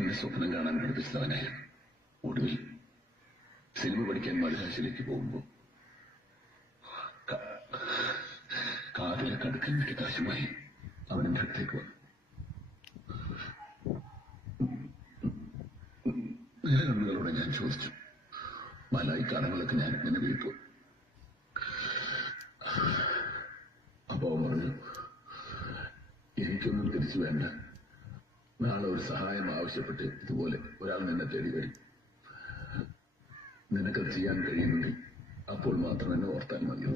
എന്നെ സ്വപ്നം കാണാൻ പഠിപ്പിച്ചവനായിരുന്നു ഒടുവിൽ സിനിമ പഠിക്കാൻ മദ്രാസിലേക്ക് പോകുമ്പോ ക- കാറിലെ കടുക്കൻ വേണ്ടി കാശുമായി അവൻ എന്റെ അടുത്തേക്ക് വന്നു. നേരങ്ങളോട് ഞാൻ ചോദിച്ചു. മലായി കടങ്ങളൊക്കെ ഞാൻ എങ്ങനെ വീട്ടു. അപ്പോ അവൻ പറഞ്ഞു എനിക്കൊന്നും തിരിച്ചു വേണ്ട. നാളെ ഒരു സഹായം ആവശ്യപ്പെട്ട് ഇതുപോലെ ഒരാൾ നിന്നെ തേടി വരും. നിനക്കത് ചെയ്യാൻ കഴിയുമെങ്കിൽ അപ്പോൾ മാത്രം എന്നെ ഓർത്താൽ മതി